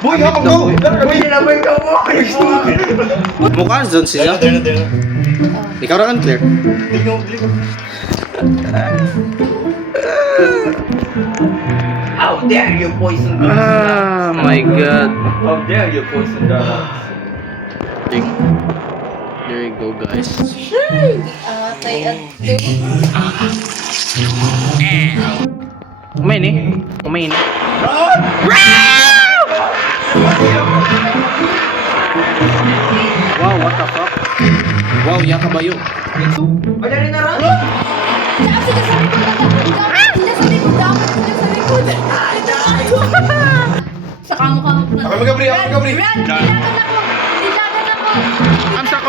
Boy, hapag ko! Boy, Nabay ka mo! Mukha doon siya. Ikaw na kan, Claire. How dare you poison the Ah, my God. How dare you poison the There you go, guys. Kay Ate. Kumain eh. Kumain. Wow, what the fuck? Wow, yaka ba yun? Wala rin na rin? Tsaka sila sa likod. Sila sa likod. Sa kamukha mo na. Ako mag-abri, ako mag-abri. Ran! Nilagan ako! Nilagan ako! Amsak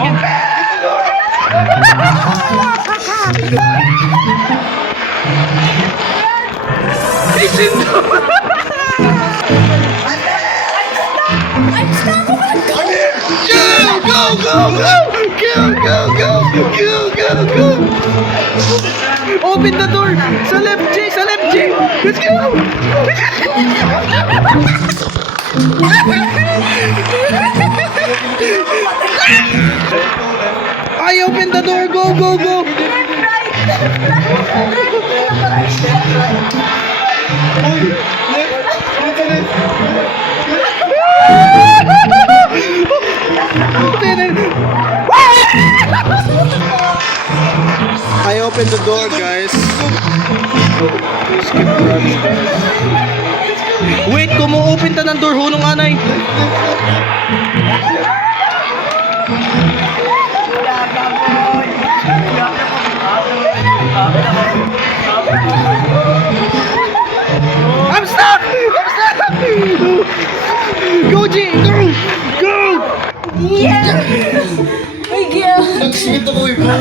again. Ay, stop! Go! Open the door! Sa left, J! Let's go! I open the door! Go! I open the door, guys. Skip runs, guys. Wait, kung mo-open ta ng door, hunong anay. I'm stuck! Go, G! Go! Yeah! Ay, girl! Nagsingit ako, bro.